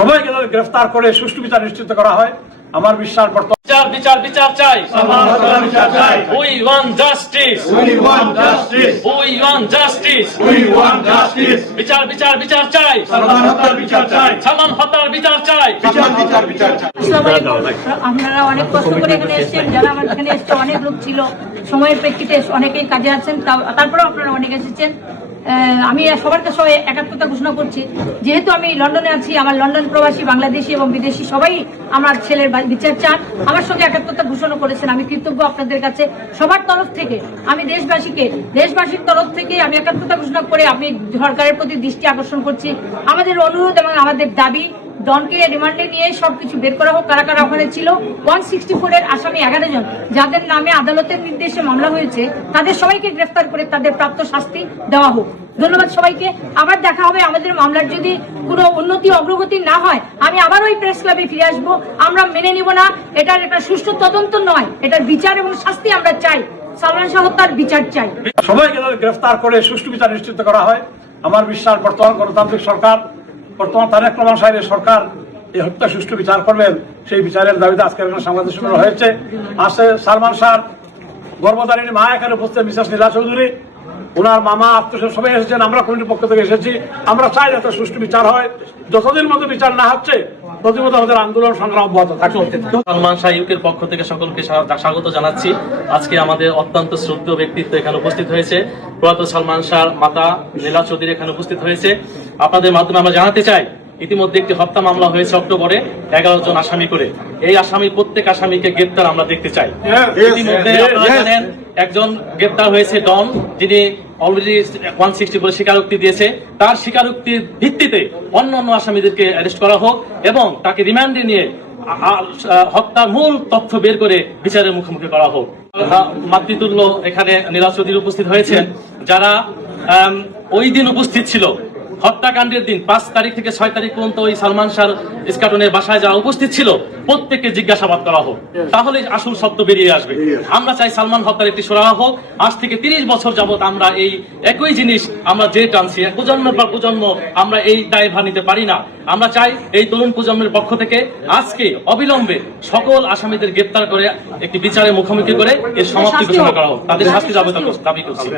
সবাইকে গ্রেফতার করে সুষ্ঠু বিচার নিশ্চিত করা হয়। আমার বিশ্বাস বিচার বিচার বিচার চাই। We want justice. We want justice. We want justice. We want justice. বিচার বিচার বিচার চাই। সালমান হত্যার বিচার চাই। সালমান হত্যার বিচার চাই। বিচার চাই। আপনারা অনেক কষ্ট করে এখানে এসেছেন, যারা আমার এখানে এসছে অনেক লোক ছিল, সময়ের প্রেক্ষিতে অনেকেই কাজে আছেন, তারপরেও আপনারা অনেক এসেছেন। আমি সবার কাছে একাত্মতা ঘোষণা করছি, যেহেতু আমি লন্ডনে আছি, আমার লন্ডন প্রবাসী বাংলাদেশি এবং বিদেশি সবাই আমার ছেলের বিচার চান, আমার সঙ্গে একাত্মতা ঘোষণা করেছেন। আমি কৃতজ্ঞ আপনাদের কাছে সবার তরফ থেকে। আমি দেশবাসীর তরফ থেকে আমি একাত্মতা ঘোষণা করে আমি সরকারের প্রতি দৃষ্টি আকর্ষণ করছি। আমাদের অনুরোধ এবং আমাদের দাবি, ডনকে রিমান্ডে নিয়ে সবকিছু বের করা হোক। কারা কারা ওখানে ছিল, 164 এর আসামি 11 জন যাদের নামে আদালতের নির্দেশে মামলা হয়েছে, তাদের সবাইকে গ্রেফতার করে তাদের প্রাপ্ত শাস্তি দেওয়া হোক। ধন্যবাদ সবাইকে। আবার দেখা হবে। আমাদের মামলার যদি কোনো উন্নতি অগ্রগতি না হয়, আমি আবার ওই প্রেস ক্লাবে ফিরে আসবো। আমরা মেনে নিব না, এটার একটা সুষ্ঠু তদন্ত নয়, এটার বিচার এবং শাস্তি আমরা চাই। সালমান শাহ হত্যার বিচার চাই। সবাইকে গ্রেফতার করে সুষ্ঠু বিচার নিশ্চিত করা হয়। আমার বিশ্বাস বর্তমান গণতান্ত্রিক সরকার, বর্তমান তারেক রহমান সাহেবের সরকার এই হত্যা সুষ্ঠু বিচার করবেন। সেই বিচারের দাবিতে আজকের এখানে সাংবাদিক সম্মেলন হয়েছে। আসে সালমান শাহ গর্ভধারিণী মা এখানে উপস্থিত মিসেস নীলা চৌধুরী, ওনার মামা আত্মীয় সবাই এসেছেন। আমরা কমিটির পক্ষ থেকে এসেছি। আমরা চাই যাতে সুষ্ঠু বিচার হয়। যতদিন মতো বিচার না হচ্ছে প্রতিমত আমাদের আন্দোলন সংগ্রাম অব্যাহত থাকবে। সালমান শাহ ইউকের পক্ষ থেকে সকলকে স্বাগত জানাচ্ছি। আজকে আমাদের অত্যন্ত শ্রদ্ধেয় ব্যক্তিত্ব এখানে উপস্থিত হয়েছে। প্রয়াত সালমান শাহ মাতা নীলা চৌধুরী এখানে উপস্থিত হয়েছে। আপনাদের মাধ্যমে আমরা জানাতে চাই, ইতিমধ্যে একটি হত্যা মামলা হয়েছে অক্টোবরে 11 জন আসামি করে। এই আসামি প্রত্যেক আসামিকে গ্রেপ্তার আমরা দেখতে চাই। ইতিমধ্যে আপনারা জানেন একজন গ্রেপ্তার হয়েছে ডন, যিনি অলরেডি 164 স্বীকারোক্তি দিয়েছে। তার স্বীকারোক্তির ভিত্তিতে অন্য আসামিদেরকে অ্যারেস্ট করা হোক এবং তাকে রিমান্ডে নিয়ে হত্যার মূল তথ্য বের করে বিচারের মুখোমুখি করা হোক। মাতৃতুল্য এখানে নীলা চৌধুরী উপস্থিত হয়েছেন, যারা ওই দিন উপস্থিত ছিল। হত্যাকাণ্ডের দিন 5 তারিখ থেকে 6 তারিখ পর্যন্ত ওই সালমান শাহ ইস্কাটনের বাসায় যারা উপস্থিত ছিল প্রত্যেককে জিজ্ঞাসাবাদ করা হোক, তাহলে আসল সত্য বেরিয়ে আসবে। আমরা চাই সালমান হত্যার একটি সুরাহা হোক। আজ থেকে 30 বছর যাবত আমরা এই একই জিনিস আমরা যে টানছি, প্রজন্মের পর প্রজন্ম আমরা এই দায়ভার নিতে পারি না। আমরা চাই এই তরুণ প্রজন্মের পক্ষ থেকে আজকে অবিলম্বে সকল আসামিদের গ্রেপ্তার করে একটি বিচারের মুখোমুখি করে এর সমাপ্তি ঘোষণা করা হোক। তাদের শাস্তি দাবি করছি।